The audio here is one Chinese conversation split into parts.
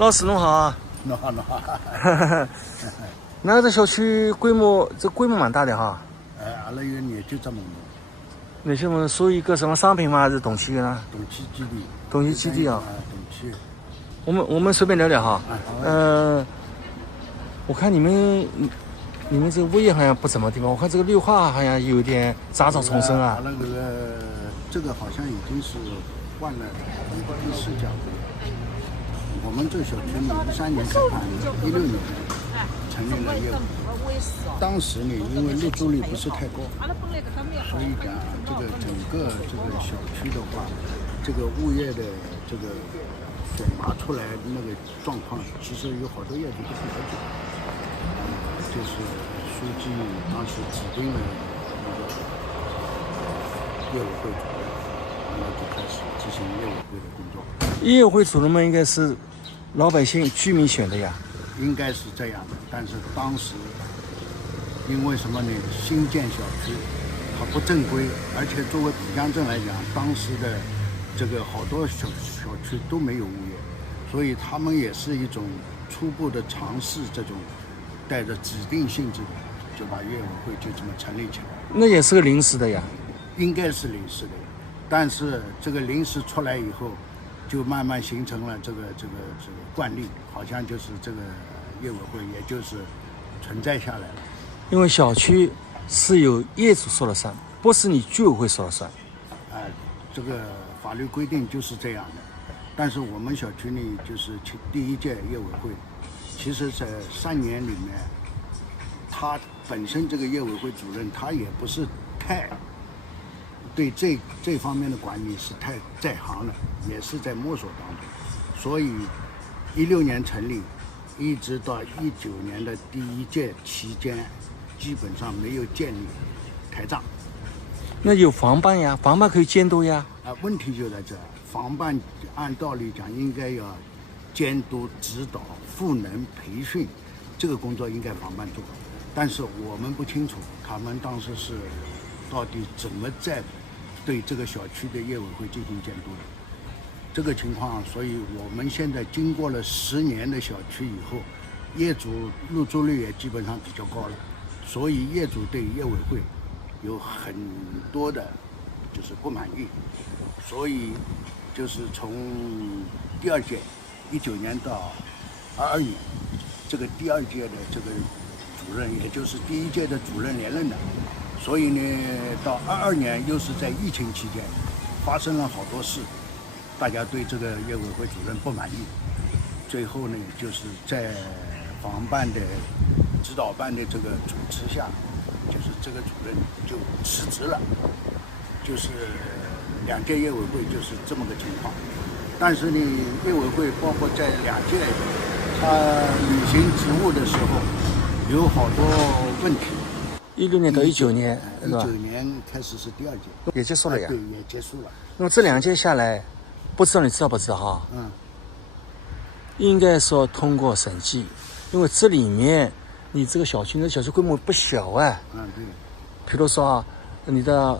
老师侬好啊。侬好，侬好。那这小区规模蛮大的哈。阿拉有研究这么多。那些么属于一个什么商品吗？还是董期的呢？董期基地。董期基地啊。董期。我们随便聊聊哈。我看你们这个物业好像不怎么地方，我看这个绿化好像有点杂草丛生啊。这个好像已经是换了第四家。我们这个小区呢，13年开办的，16年成立了业务。当时呢，因为入住率不是太高，所以讲这个整个这个小区的话，这个物业的这个选拔出来那个状况，其实有好多业主不是了解。就是书记当时指定了那个业务会主任，然后就开始执行业务会的工作。业务会主任们应该是老百姓居民选的呀？应该是这样的，但是当时因为什么呢？新建小区它不正规，而且作为浦江镇来讲，当时的这个好多小区都没有物业，所以他们也是一种初步的尝试，这种带着指定性质的，就把业委会就这么成立起来。那也是个临时的呀？应该是临时的，但是这个临时出来以后，就慢慢形成了这个惯例，好像就是这个业委会也就是存在下来了。因为小区是由业主说了算，不是你居委会说了算。这个法律规定就是这样的。但是我们小区呢，就是第一届业委会，其实在3年里面，他本身这个业委会主任他也不是太对这方面的管理是太在行的，也是在摸索当中。所以16年成立，一直到19年的第一届期间，基本上没有建立台账。那有防办呀，防办可以监督呀。问题就在这，防办按道理讲应该要监督、指导、赋能、培训，这个工作应该防办做。但是我们不清楚他们当时是到底怎么在对这个小区的业委会进行监督的这个情况。所以我们现在经过了10年的小区以后，业主入住率也基本上比较高了，所以业主对业委会有很多的就是不满意，所以就是从第2届19年到22年，这个第2届的这个主任，也就是第1届的主任连任的，所以呢，到22年又是在疫情期间，发生了好多事，大家对这个业委会主任不满意，最后呢，就是在防办的指导办的这个主持下，就是这个主任就辞职了，就是2届业委会就是这么个情况。但是呢，业委会包括在2届他履行职务的时候，有好多问题。16年到19年，是吧？ 19年开始是第2届，也结束了呀。对，也结束了。那么这2届下来，不知道你知道不知道哈？应该说通过审计，因为这里面你这个小区规模不小哎。对。比如说啊，你的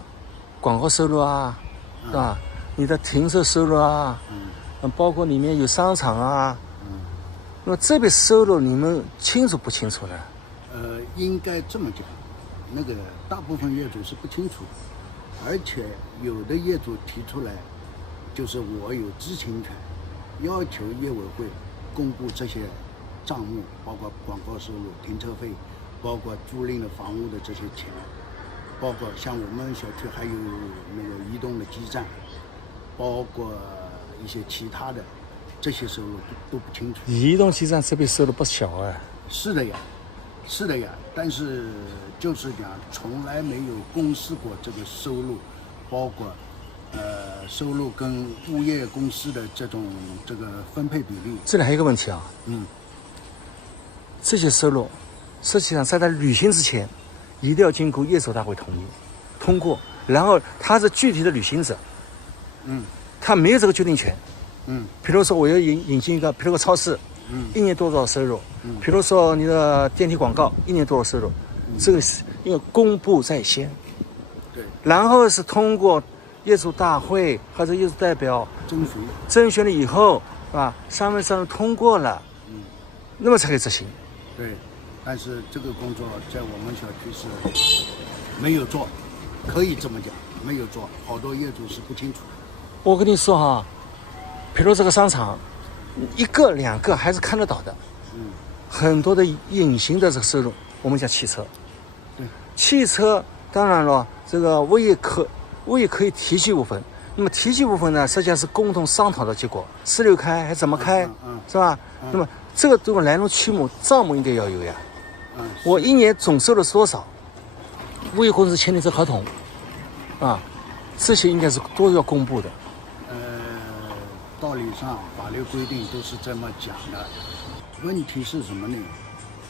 广告收入啊，是吧？你的停车收入啊，包括里面有商场啊，那么这笔收入你们清楚不清楚呢？应该这么讲，那个大部分业主是不清楚，而且有的业主提出来，就是我有知情权，要求业委会公布这些账目，包括广告收入、停车费，包括租赁的房屋的这些钱，包括像我们小区还有那个移动的基站，包括一些其他的这些收入都不清楚。移动基站这笔收入不小哎。是的呀，是的呀，但是就是讲从来没有公示过这个收入，包括收入跟物业公司的这个分配比例。这里还有一个问题啊，这些收入实际上在他履行之前，一定要经过业主大会同意通过，然后他是具体的履行者，他没有这个决定权。比如说我要引进一个，比如说超市，1年多少收入，比如说你的电梯广告1年多少收入，这个是因为公布在先，对，然后是通过业主大会或者业主代表征询征询了以后，是吧？3分3通过了，那么才可以执行。对，但是这个工作在我们小区是没有做，可以这么讲，没有做，好多业主是不清楚。我跟你说哈，比如这个商场，1个2个还是看得到的，很多的隐形的这个收入，我们叫汽车。对，汽车当然了，这个物业可以提及部分。那么提及部分呢，实际上是共同商讨的结果，16开还怎么开，是吧？那么这个这种来龙去脉账目应该要有呀。我1年总收入是多少？物业公司签的这合同，啊，这些应该是都要公布的。道理上法律规定都是这么讲的，问题是什么呢？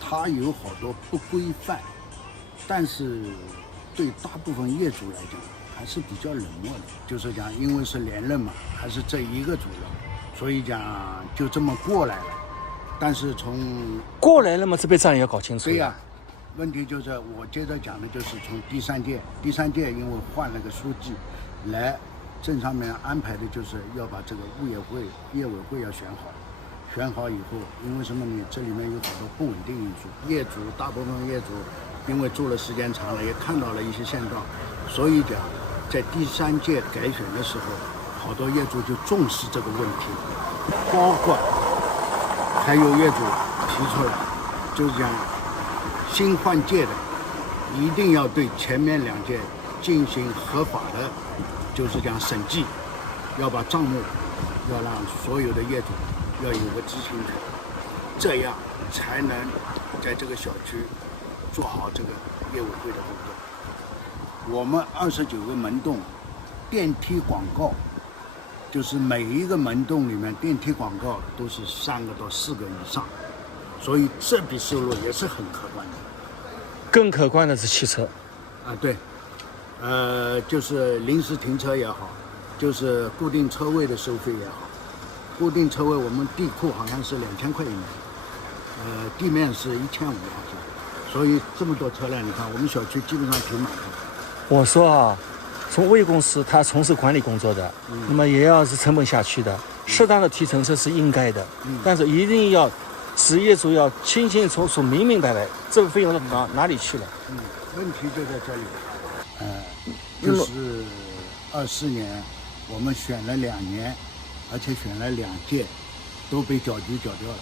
它有好多不规范，但是对大部分业主来讲还是比较冷漠的，就是讲因为是连任嘛，还是这一个主任，所以讲就这么过来了。但是从过来了嘛，这笔账也要搞清楚。对呀，问题就是我接着讲的就是从第三届因为换了个书记来。镇上面安排的就是要把这个业委会要选好以后，因为什么呢？这里面有好多不稳定因素，大部分业主因为住了时间长了，也看到了一些现状，所以讲在第3届改选的时候，好多业主就重视这个问题，包括还有业主提出来，就是讲新换届的一定要对前面2届进行合法的。就是讲审计，要把账目要让所有的业主要有个知情权，这样才能在这个小区做好这个业委会的工作。我们29个门洞电梯广告，就是每一个门洞里面电梯广告都是3个到4个以上，所以这笔收入也是很可观的。更可观的是汽车啊，对。就是临时停车也好，就是固定车位的收费也好，固定车位我们地库好像是2000块1年，地面是1500好像，所以这么多车辆，你看我们小区基本上停满了。我说啊，从物业公司他从事管理工作的，那么也要是成本下去的，适当的提成这是应该的，但是一定要使业主要清清楚楚、明明白白，这个费用到哪里去了？问题就在这里。就是24年，我们选了2年，而且选了2届，都被搅局搅掉了。